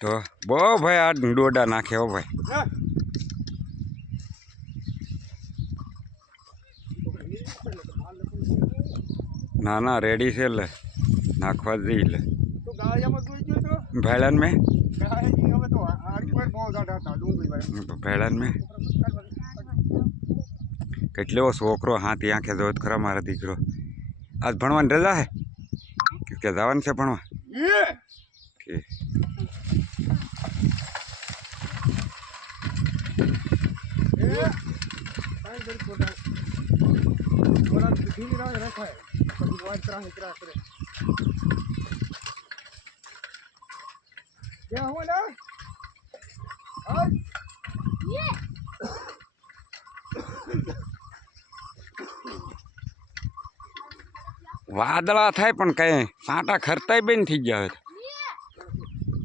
તો બહુ ભાઈ આ ડોડા નાખે હો ભાઈ ના ના રેડી છે એટલે નાખવા જ દઈ એટલે ભેળન में ભેળન में કેટલો છોકરો હાથી આંખે જોત ખરા મારા દીકરો આજ ભણવાની રજા હે કે જવાનું છે ભણવા ઠીક વાદળા થાય પણ કઈ સાંટા ખરતાય બેન થઈ ગયા હોય